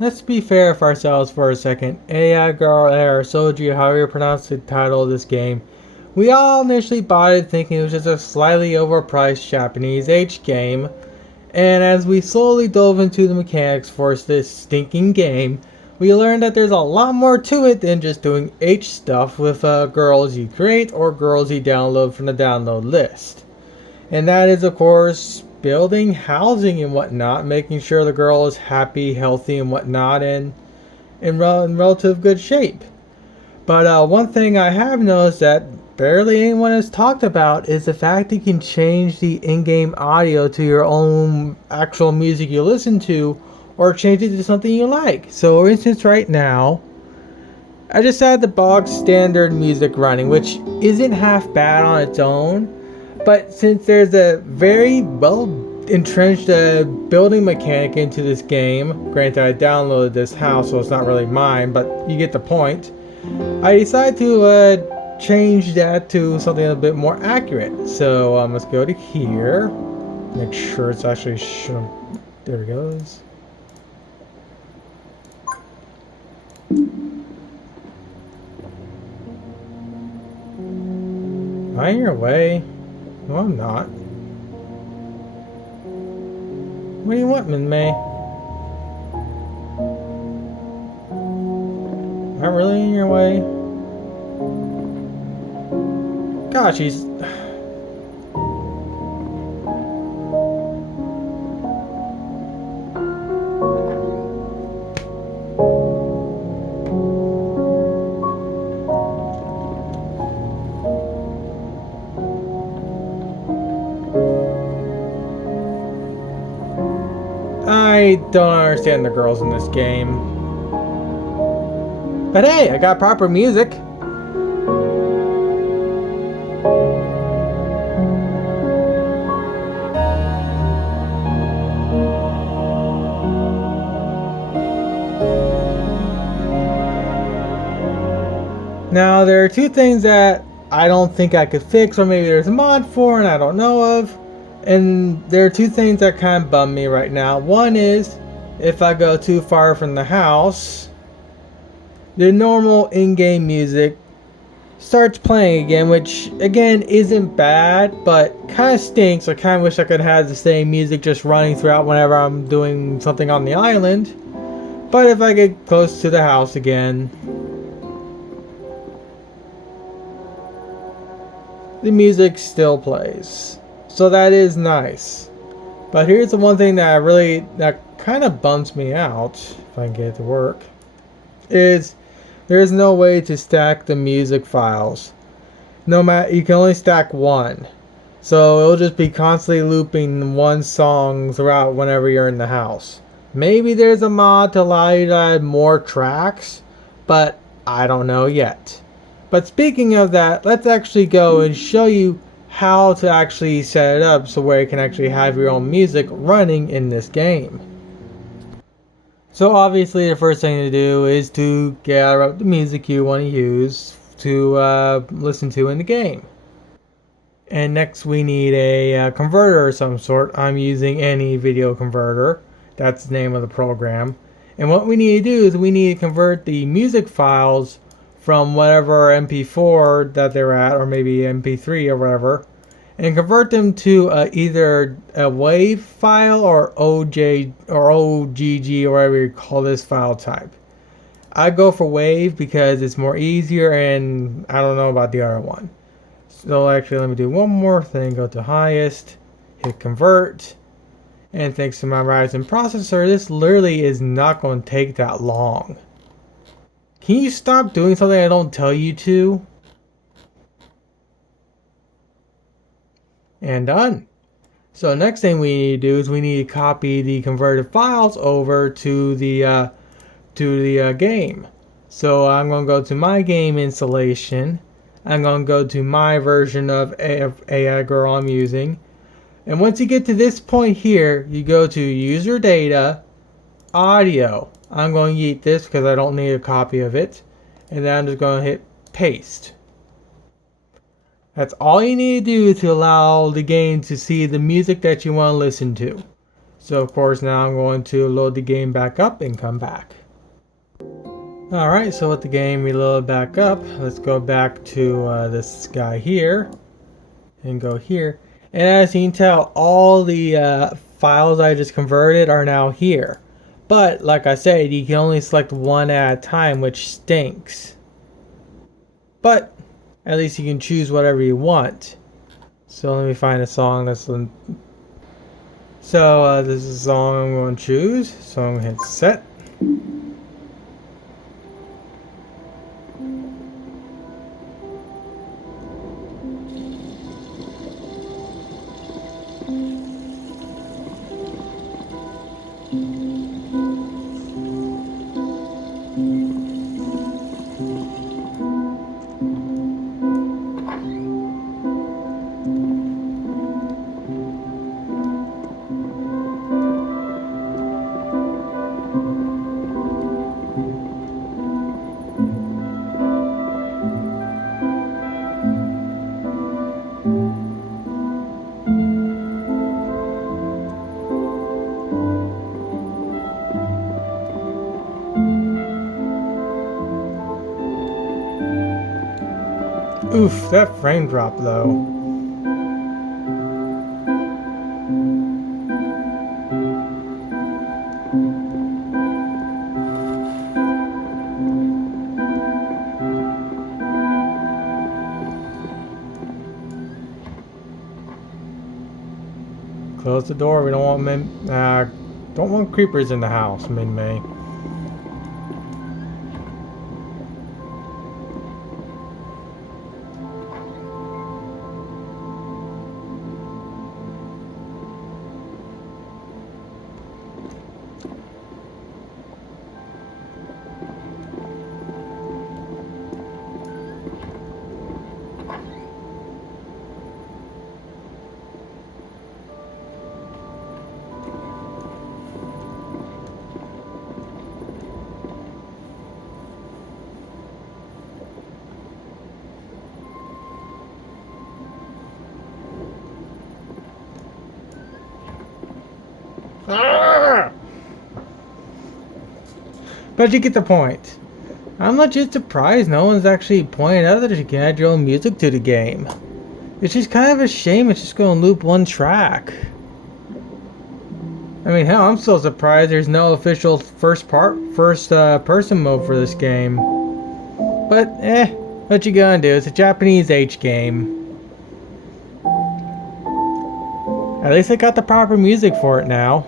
Let's be fair with ourselves for a second. AI Girl or Shoujo, however you pronounce the title of this game. We all initially bought it thinking it was just a slightly overpriced Japanese H game. And as we slowly dove into the mechanics for this stinking game, we learned that there's a lot more to it than just doing H stuff with girls you create or girls you download from the download list. And that is, of course, building housing and whatnot, making sure the girl is happy, healthy, and whatnot, and in relative good shape. But one thing I have noticed that barely anyone has talked about is the fact you can change the in-game audio to your own actual music you listen to, or change it to something you like. So, for instance, right now, I just had the box standard music running, which isn't half bad on its own. But since there's a very well entrenched building mechanic into this game, granted I downloaded this house, so it's not really mine, but you get the point. I decided to change that to something a bit more accurate. So let's go to here. Make sure it's actually there it goes. Am I in your way? No, I'm not. What do you want, Min May? Am I really in your way? Gosh, he's... I don't understand the girls in this game. But hey, I got proper music. Now, there are two things that I don't think I could fix, or maybe there's a mod for and I don't know of. And there are two things that kind of bum me right now. One is, if I go too far from the house, the normal in-game music starts playing again, which again isn't bad, but kind of stinks. I kind of wish I could have the same music just running throughout whenever I'm doing something on the island. But if I get close to the house again, the music still plays. So that is nice. But here's the one thing that kind of bums me out, if I can get it to work, is there's no way to stack the music files. No matter, you can only stack one. So it'll just be constantly looping one song throughout whenever you're in the house. Maybe there's a mod to allow you to add more tracks, but I don't know yet. But speaking of that, let's actually go and show you how to actually set it up so where you can actually have your own music running in this game. So obviously the first thing to do is to gather up the music you want to use to listen to in the game. And next we need a converter of some sort. I'm using any video converter. That's the name of the program. And what we need to do is we need to convert the music files from whatever MP4 that they're at, or maybe MP3 or whatever, and convert them to either a WAV file or OJ or OGG or whatever you call this file type. I go for WAV because it's more easier, and I don't know about the other one. So actually, let me do one more thing. Go to highest, hit convert, and thanks to my Ryzen processor, this literally is not going to take that long. Can you stop doing something I don't tell you to? And done. So next thing we need to do is we need to copy the converted files over to the game. So I'm going to go to my game installation. I'm going to go to my version of AI Girl I'm using. And once you get to this point here, you go to user data, audio. I'm going to eat this because I don't need a copy of it. And then I'm just going to hit paste. That's all you need to do to allow the game to see the music that you want to listen to. So of course now I'm going to load the game back up and come back. Alright, so with the game reloaded back up, let's go back to this guy here and go here. And as you can tell, all the files I just converted are now here. But like I said, you can only select one at a time, which stinks. But at least you can choose whatever you want. So let me find a song that's... So this is a song I'm going to choose. So I'm going to hit set. Oof, that frame drop though. Close the door. We don't want creepers in the house, Min-May. But you get the point. I'm not just surprised no one's actually pointed out that you can add your own music to the game. It's just kind of a shame it's just going to loop one track. I mean, hell, I'm still surprised there's no official first person mode for this game. But, what you gonna do? It's a Japanese H game. At least I got the proper music for it now.